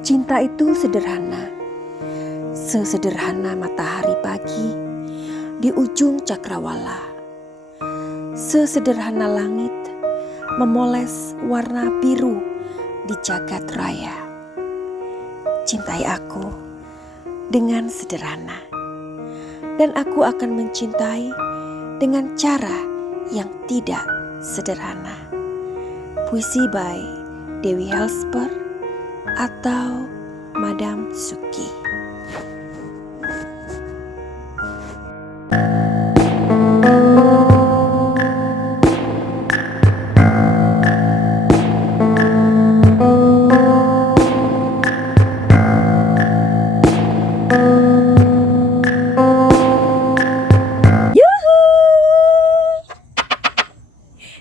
Cinta itu sederhana, sesederhana matahari pagi di ujung cakrawala, sesederhana langit memoles warna biru di jagat raya. Cintai aku dengan sederhana, dan aku akan mencintai dengan cara yang tidak sederhana. Puisi by Dewi Helsper atau Madam Suki.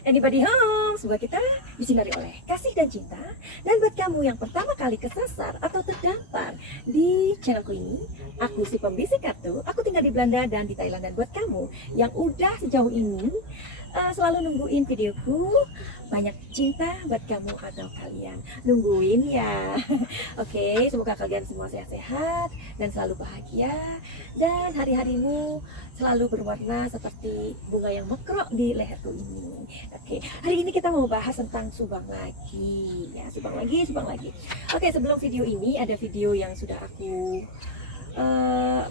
Anybody home? Semoga kita disinari oleh kasih dan cinta. Dan buat kamu yang pertama kali kesasar atau terdampar di channelku ini, aku si pembisik kartu. Aku tinggal di Belanda dan di Thailand. Dan buat kamu yang udah sejauh ini selalu nungguin videoku, banyak cinta buat kamu atau kalian nungguin ya. Oke, semoga kalian semua sehat-sehat dan selalu bahagia, dan hari-harimu selalu berwarna seperti bunga yang mekrok di leherku ini. Oke, hari ini kita mau bahas tentang subang lagi ya, subang lagi. Oke, sebelum video ini ada video yang sudah aku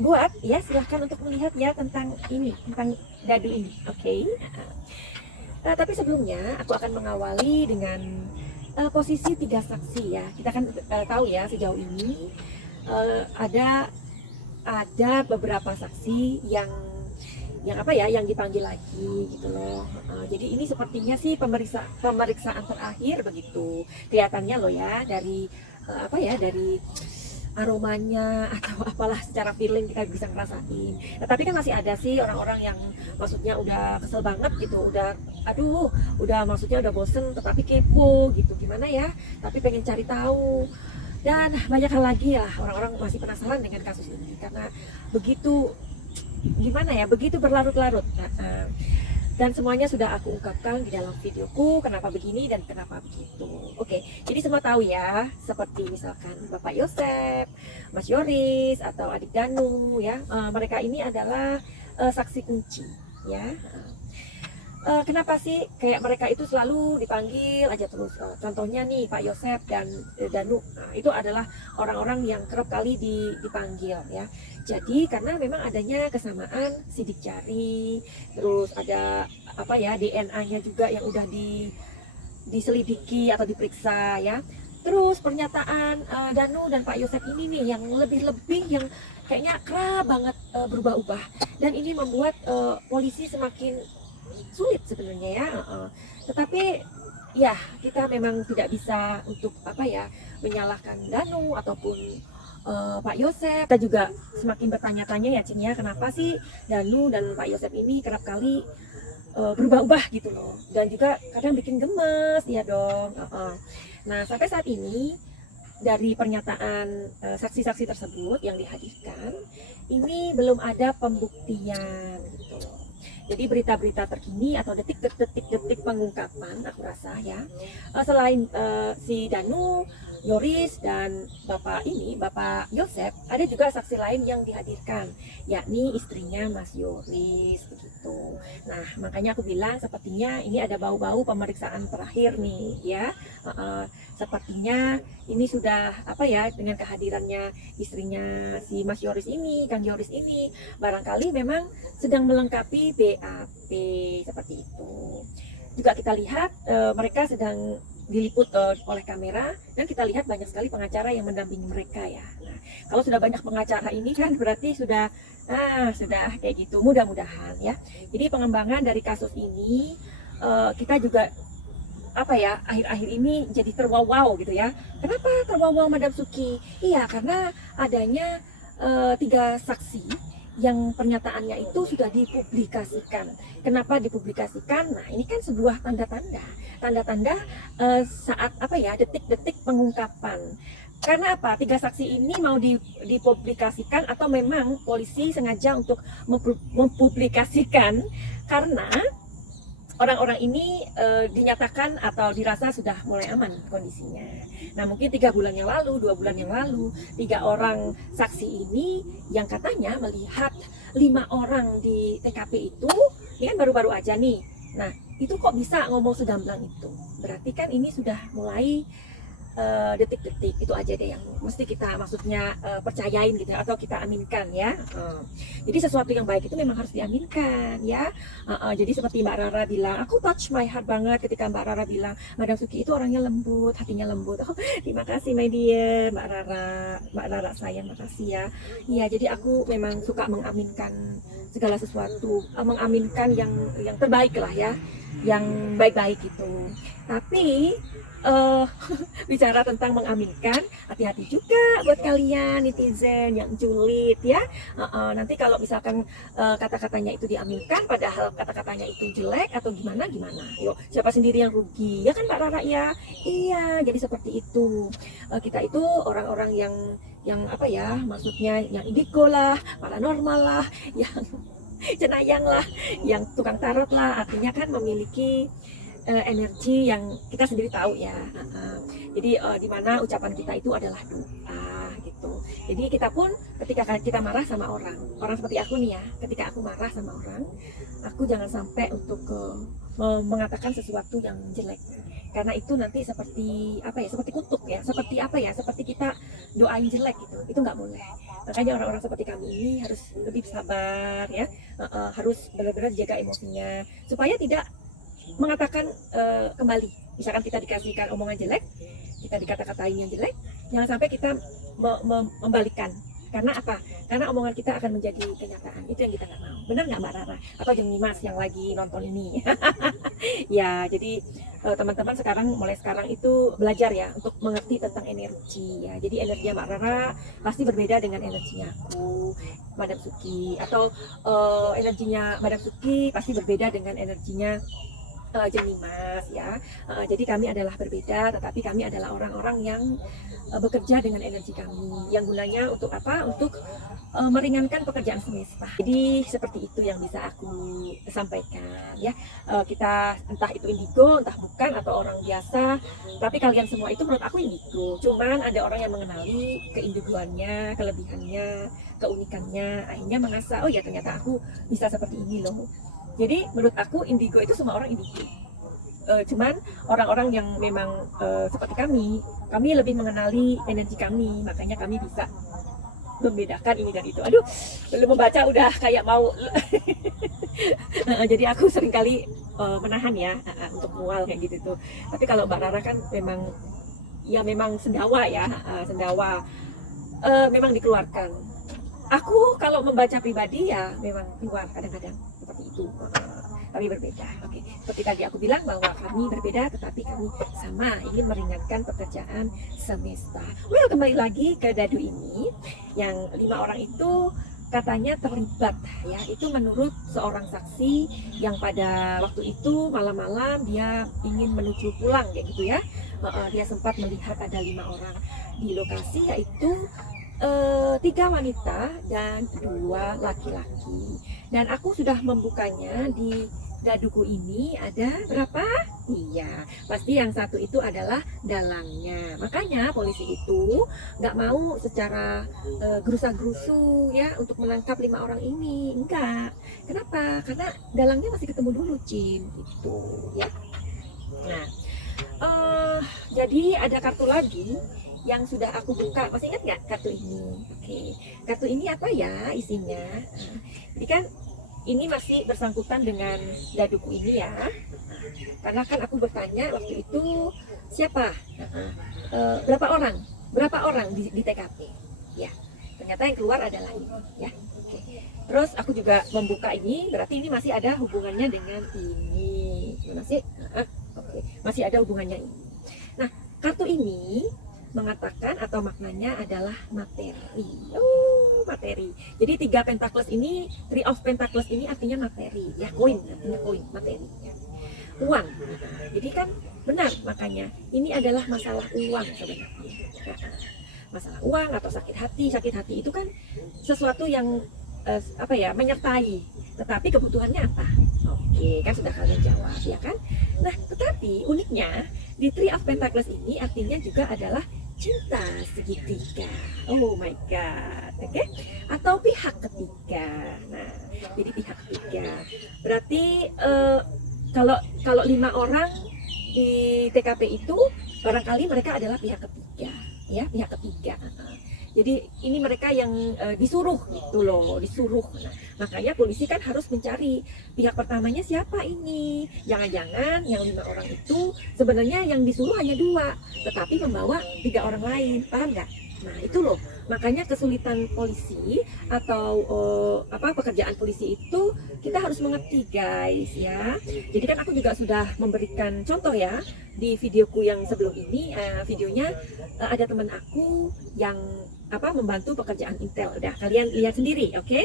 buat ya, silahkan untuk melihat ya tentang ini, tentang dadu ini. Oke. Tapi sebelumnya aku akan mengawali dengan posisi 3 saksi ya. Kita kan tahu ya sejauh ini ada beberapa saksi yang dipanggil lagi gitu loh. Jadi ini sepertinya sih pemeriksaan terakhir begitu kelihatannya loh ya, dari dari aromanya atau apalah, secara feeling kita bisa ngerasain. Nah, tapi kan masih ada sih orang-orang yang maksudnya udah kesel banget gitu, udah maksudnya udah bosen tetapi kepo gitu, gimana ya, tapi pengen cari tahu. Dan banyak hal lagi lah, orang-orang masih penasaran dengan kasus ini karena begitu berlarut-larut. Dan semuanya sudah aku ungkapkan di dalam videoku, kenapa begini dan kenapa begitu. Oke, jadi semua tahu ya, seperti misalkan Bapak Yosep, Mas Yoris, atau Adik Danu ya, mereka ini adalah saksi kunci ya. Kenapa sih kayak mereka itu selalu dipanggil aja terus? Contohnya nih Pak Yosep dan Danu, itu adalah orang-orang yang kerap kali dipanggil ya. Jadi karena memang adanya kesamaan sidik jari, terus ada DNA-nya juga yang udah diselidiki atau diperiksa ya. Terus pernyataan Danu dan Pak Yosep ini nih yang lebih-lebih yang kayaknya kerap banget berubah-ubah, dan ini membuat polisi semakin sulit sebenarnya ya. Tetapi ya kita memang tidak bisa untuk menyalahkan Danu ataupun Pak Yosep. Kita juga semakin bertanya-tanya ya Cing ya, kenapa sih Danu dan Pak Yosep ini kerap kali berubah-ubah gitu loh, dan juga kadang bikin gemes ya dong. Nah, sampai saat ini dari pernyataan saksi-saksi tersebut yang dihadirkan ini belum ada pembuktian gitu loh. Jadi berita-berita terkini atau detik pengungkapan, aku rasa ya, selain si Danu, Yoris, dan Bapak Yosep, ada juga saksi lain yang dihadirkan, yakni istrinya Mas Yoris begitu. Nah, makanya aku bilang sepertinya ini ada bau-bau pemeriksaan terakhir nih ya. Sepertinya ini sudah dengan kehadirannya istrinya si Mas Yoris ini, Kang Yoris ini, barangkali memang sedang melengkapi BAP seperti itu. Juga kita lihat mereka sedang diliput oleh kamera, dan kita lihat banyak sekali pengacara yang mendampingi mereka ya. Nah, kalau sudah banyak pengacara ini kan berarti sudah kayak gitu, mudah-mudahan ya. Jadi pengembangan dari kasus ini kita juga akhir-akhir ini jadi terwow gitu ya. Kenapa terwow Madam Suki? Iya, karena adanya 3 saksi yang pernyataannya itu sudah dipublikasikan. Kenapa dipublikasikan? Nah, ini kan sebuah tanda-tanda saat detik-detik pengungkapan. Karena 3 saksi ini mau dipublikasikan atau memang polisi sengaja untuk mempublikasikan? Karena orang-orang ini dinyatakan atau dirasa sudah mulai aman kondisinya. Nah mungkin 3 bulan yang lalu, 2 bulan yang lalu, 3 orang saksi ini yang katanya melihat 5 orang di TKP itu, ini kan baru-baru aja nih. Nah itu kok bisa ngomong segamblang itu? Berarti kan ini sudah mulai detik-detik. Itu aja deh yang mesti kita maksudnya percayain gitu ya, atau kita aminkan ya. Jadi sesuatu yang baik itu memang harus diaminkan ya. Jadi seperti Mbak Rara bilang, aku touch my heart banget ketika Mbak Rara bilang Madam Suki itu orangnya lembut, hatinya lembut. Oh, terima kasih my dear Mbak Rara sayang, makasih ya. Iya, jadi aku memang suka mengaminkan segala sesuatu, mengaminkan yang terbaik lah ya, yang baik-baik itu. Tapi bicara tentang mengaminkan, hati-hati juga buat kalian netizen yang julid ya. Nanti kalau misalkan kata-katanya itu diaminkan padahal kata-katanya itu jelek atau gimana, yuk siapa sendiri yang rugi ya kan Pak Rara ya. Iya, jadi seperti itu. Kita itu orang-orang yang apa ya, maksudnya yang indigo lah, paranormal lah, yang cenayang lah, yang tukang tarot lah, artinya kan memiliki energi yang kita sendiri tahu ya. Jadi dimana ucapan kita itu adalah doa gitu. Jadi kita pun ketika kita marah sama orang seperti aku nih ya, ketika aku marah sama orang, aku jangan sampai untuk mengatakan sesuatu yang jelek, karena itu nanti seperti apa ya, seperti kutuk ya, seperti apa ya, seperti kita doain jelek gitu, itu nggak boleh. Makanya orang-orang seperti kami ini harus lebih sabar ya, harus benar-benar jaga emosinya supaya tidak mengatakan kembali. Misalkan kita dikasihkan omongan jelek, kita dikata-katain yang jelek, jangan sampai kita membalikkan. Karena apa? Karena omongan kita akan menjadi kenyataan. Itu yang kita nggak mau. Benar nggak Mbak Rara? Atau yang Mas yang lagi nonton ini? Ya, jadi teman-teman mulai sekarang itu belajar ya untuk mengerti tentang energi ya. Jadi energinya Mbak Rara pasti berbeda dengan energinya aku, Madam Suki, atau energinya Madam Suki pasti berbeda dengan energinya Mas ya. Jadi kami adalah berbeda, tetapi kami adalah orang-orang yang bekerja dengan energi kami, yang gunanya untuk apa? Untuk meringankan pekerjaan semesta. Jadi seperti itu yang bisa aku sampaikan ya. Kita entah itu indigo, entah bukan, atau orang biasa, tapi kalian semua itu menurut aku indigo. Cuman ada orang yang mengenali keindigoannya, kelebihannya, keunikannya, akhirnya mengasah, oh ya ternyata aku bisa seperti ini loh. Jadi menurut aku indigo itu semua orang indigo. Cuman orang-orang yang memang seperti kami lebih mengenali energi kami, makanya kami bisa membedakan ini dan itu. Aduh, belum membaca udah kayak mau. Jadi aku seringkali menahan ya untuk mual kayak gitu tuh. Tapi kalau Mbak Rara kan memang sendawa ya, sendawa memang dikeluarkan. Aku kalau membaca pribadi ya memang keluar kadang-kadang seperti itu. Kami berbeda. Oke, seperti tadi aku bilang bahwa kami berbeda tetapi kami sama, ingin meringankan pekerjaan semesta. Well, kembali lagi ke dadu ini, yang 5 orang itu katanya terlibat ya. Itu menurut seorang saksi yang pada waktu itu malam-malam dia ingin menuju pulang kayak gitu ya. Dia sempat melihat ada 5 orang di lokasi, yaitu 3 wanita dan 2 laki-laki. Dan aku sudah membukanya di daduku ini ada berapa? Iya, pasti yang satu itu adalah dalangnya. Makanya polisi itu nggak mau secara gerusa-gerusu ya untuk menangkap 5 orang ini. Enggak. Kenapa? Karena dalangnya masih ketemu dulu, Cin. Gitu ya. Nah, jadi ada kartu lagi yang sudah aku buka. Masih ingat nggak kartu ini? Oke, kartu ini apa ya isinya? Jadi kan ini masih bersangkutan dengan daduku ini ya. Karena kan aku bertanya waktu itu siapa? Berapa orang di TKP? Ya, ternyata yang keluar adalah ini ya. Oke. Terus aku juga membuka ini, berarti ini masih ada hubungannya dengan ini. Masih ada hubungannya ini. Nah, kartu ini mengatakan atau maknanya adalah materi. Materi. Jadi 3 Pentacles ini, 3 of Pentacles ini artinya materi ya, koin, artinya koin, materi ya. Uang. Jadi kan benar, makanya ini adalah masalah uang sebenarnya. Masalah uang atau sakit hati itu kan sesuatu yang menyertai, tetapi kebutuhannya apa? Oke, kan sudah kalian jawab ya kan? Nah, tetapi uniknya di Three of Pentacles ini artinya juga adalah cinta segitiga. Oh my god, oke? Atau pihak ketiga. Nah, jadi pihak ketiga. Berarti kalau kalau 5 orang di TKP itu barangkali mereka adalah pihak ketiga, ya pihak ketiga. Jadi ini mereka yang disuruh gitu loh, disuruh. Nah, makanya polisi kan harus mencari pihak pertamanya siapa ini. Jangan-jangan yang 5 orang itu sebenarnya yang disuruh hanya 2, tetapi membawa 3 orang lain, paham nggak? Nah itu loh, makanya kesulitan polisi atau pekerjaan polisi itu kita harus mengerti guys ya. Jadi kan aku juga sudah memberikan contoh ya di videoku yang sebelum ini, videonya ada teman aku yang membantu pekerjaan Intel. Udah kalian lihat sendiri, oke?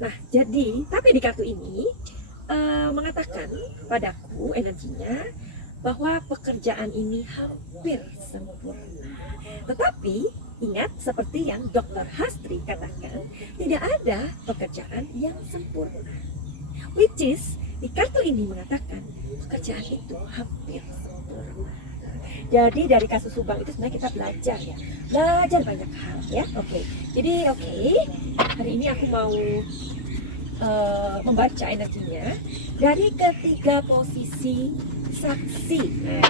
Nah, jadi tapi di kartu ini mengatakan padaku energinya bahwa pekerjaan ini hampir sempurna. Tetapi ingat seperti yang Dr. Hastri katakan, tidak ada pekerjaan yang sempurna. Which is di kartu ini mengatakan pekerjaan itu hampir sempurna. Jadi dari kasus Subang itu sebenarnya kita belajar ya, belajar banyak hal ya. Oke. Jadi hari ini aku mau membaca energinya dari ketiga posisi saksi. Nah,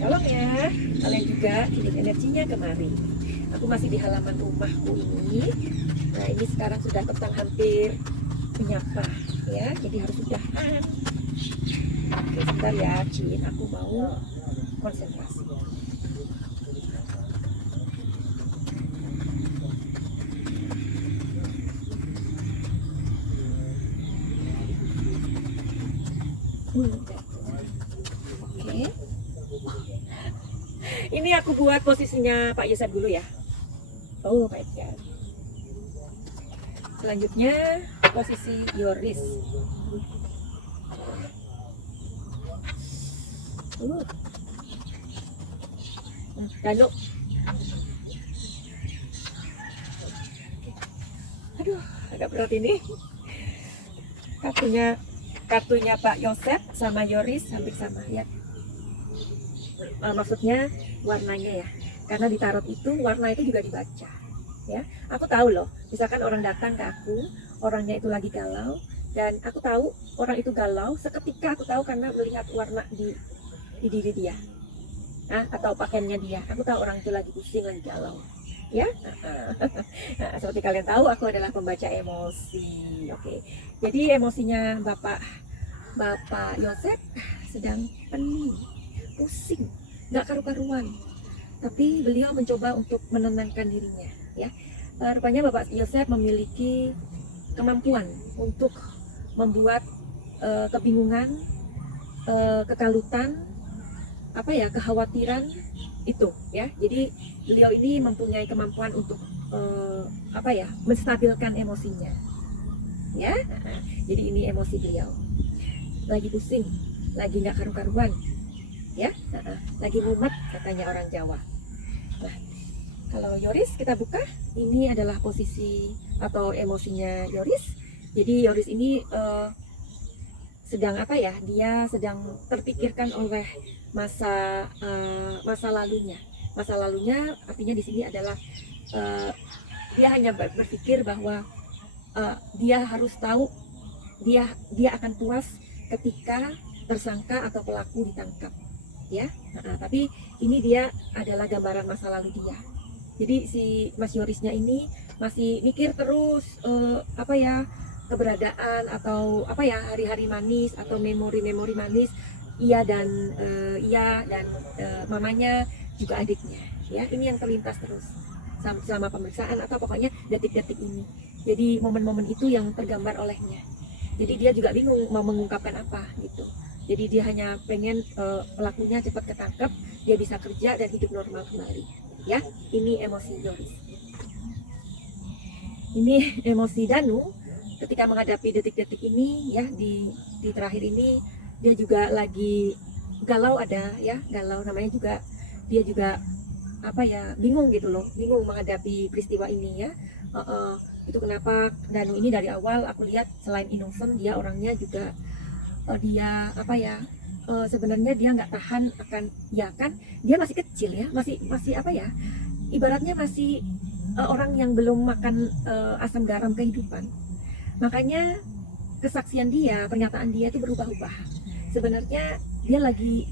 tolong ya kalian juga kirim energinya kemari. Aku masih di halaman rumahku ini. Nah ini sekarang sudah petang hampir menyapa ya, jadi harus udahan. Oke, sebentar ya Cin, aku mau konsentrasi. Oke. Ini aku buat posisinya Pak Yosef dulu ya. Oh my god. Selanjutnya posisi Yoris. Danu. Aduh, agak berat ini. Kartunya Pak Yosef sama Yoris hampir sama ya. Maksudnya warnanya ya, karena di tarot itu warna itu juga dibaca ya. Aku tahu loh, misalkan orang datang ke aku, orangnya itu lagi galau, dan aku tahu orang itu galau seketika. Aku tahu karena melihat warna di diri dia, atau pakaiannya dia. Aku tahu orang itu lagi pusing, lagi galau ya. Nah, seperti kalian tahu aku adalah pembaca emosi. Oke, jadi emosinya Bapak Yosef sedang pening, pusing, nggak karu-karuan, tapi beliau mencoba untuk menenangkan dirinya ya. Rupanya Bapak Yosef memiliki kemampuan untuk membuat kebingungan, kekalutan, kekhawatiran itu ya. Jadi beliau ini mempunyai kemampuan untuk menstabilkan emosinya ya. Jadi ini emosi beliau, lagi pusing, lagi nggak karu-karuan ya, lagi mumet katanya orang Jawa. Nah, kalau Yoris kita buka, ini adalah posisi atau emosinya Yoris. Jadi Yoris ini sedang dia sedang terpikirkan oleh masa lalunya. Masa lalunya artinya di sini adalah dia hanya berpikir bahwa dia harus tahu, dia akan puas ketika tersangka atau pelaku ditangkap ya. Tapi ini dia adalah gambaran masa lalu dia. Jadi si Mas Yorisnya ini masih mikir terus keberadaan atau hari-hari manis atau memori-memori manis ia dan mamanya, juga adiknya ya. Ini yang terlintas terus selama pemeriksaan atau pokoknya detik-detik ini. Jadi momen-momen itu yang tergambar olehnya. Jadi dia juga bingung mau mengungkapkan apa gitu. Jadi dia hanya pengen pelakunya cepat ketangkep, dia bisa kerja dan hidup normal kembali ya. Ini emosi Yoris. Ini emosi Danu ketika menghadapi detik-detik ini ya. Di terakhir ini dia juga lagi galau, galau, namanya juga dia juga bingung gitu loh, bingung menghadapi peristiwa ini ya. Itu kenapa Danu ini dari awal aku lihat selain innocent, dia orangnya juga dia apa ya, sebenarnya dia nggak tahan akan, ya kan dia masih kecil ya, masih apa ya, ibaratnya masih orang yang belum makan asam garam kehidupan. Makanya kesaksian dia, pernyataan dia itu berubah-ubah. Sebenarnya dia lagi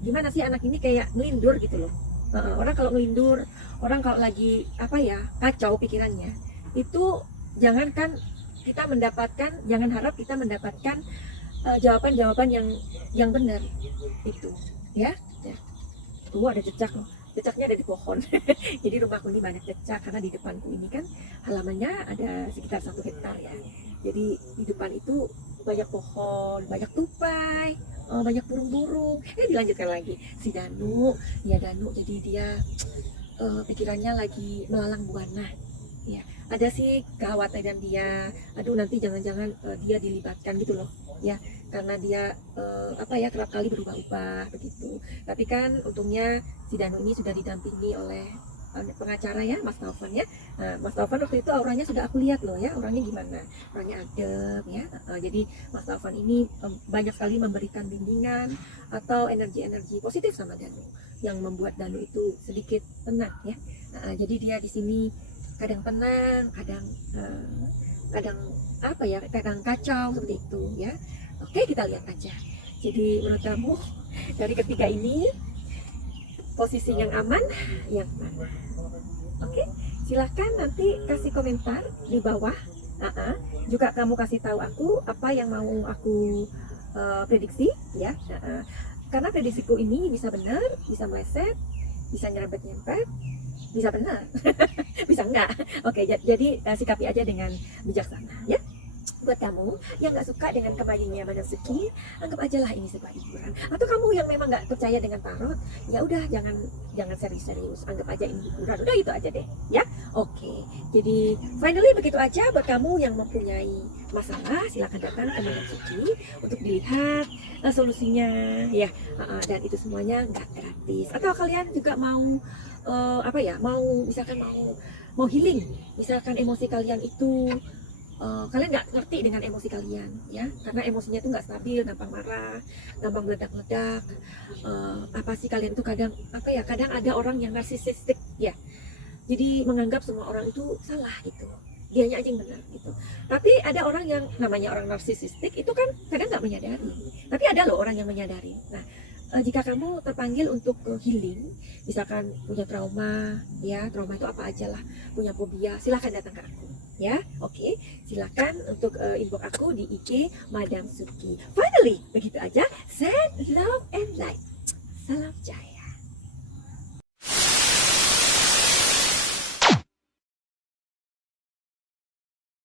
gimana sih, anak ini kayak ngelindur gitu loh. Orang kalau ngelindur, orang kalau lagi apa ya, kacau pikirannya, itu jangankan kita mendapatkan, jangan harap kita mendapatkan jawaban-jawaban yang benar itu, ya. Ada cecak loh, cecaknya ada di pohon. Jadi rumahku ini banyak cecak karena di depanku ini kan halamannya ada sekitar 1 hektar ya. Jadi di depan itu banyak pohon, banyak tupai, banyak burung-burung. Dilanjutkan lagi si Danu, ya Danu. Jadi dia pikirannya lagi melalang buana. Ya, ada sih kekhawatiran dia. Aduh nanti jangan-jangan dia dilibatkan gitu loh. Ya, karena dia apa ya, kerap kali berubah-ubah begitu. Tapi kan untungnya si Danu ini sudah didampingi oleh pengacara ya, Mas Taufan ya. Nah, Mas Taufan waktu itu auranya sudah aku lihat loh ya, orangnya gimana, orangnya adem ya. Jadi Mas Taufan ini banyak sekali memberikan bimbingan atau energi-energi positif sama Danu yang membuat Danu itu sedikit tenang ya. Jadi dia di sini kadang tenang, kadang apa ya, kadang kacau seperti itu ya. Oke, kita lihat aja. Jadi menurut kamu dari ketiga ini posisi yang aman yang mana? Oke, silahkan nanti kasih komentar di bawah. Juga kamu kasih tahu aku apa yang mau aku prediksi ya. Karena prediksiku ini bisa benar, bisa meleset, bisa nyerempet-nyerempet, bisa benar, bisa enggak. Oke, jadi sikapi aja dengan bijaksana ya. Buat kamu yang nggak suka dengan kemayunya Madam Suki, anggap aja lah ini sebuah hiburan. Atau kamu yang memang nggak percaya dengan tarot, ya udah jangan serius-serius, anggap aja ini hiburan. Udah itu aja deh, ya. Oke, jadi finally begitu aja. Buat kamu yang mempunyai masalah, silakan datang ke Madam Suki untuk dilihat solusinya, ya. Dan itu semuanya nggak gratis. Atau kalian juga mau apa ya? Misalkan mau healing, misalkan emosi kalian itu kalian nggak ngerti dengan emosi kalian ya, karena emosinya tuh nggak stabil, gampang marah, gampang meledak-ledak. Apa sih kalian tuh kadang apa ya, kadang ada orang yang narsisistik ya, jadi menganggap semua orang itu salah gitu, dianya aja yang benar gitu. Tapi ada orang yang namanya orang narsisistik itu kan kadang nggak menyadari, tapi ada loh orang yang menyadari. Nah, jika kamu terpanggil untuk healing, misalkan punya trauma ya, trauma itu apa aja lah, punya fobia, silahkan datang ke aku ya. Oke, silakan untuk inbox aku di IG Madam Suki. Finally begitu aja. Send love and light. Salam jaya.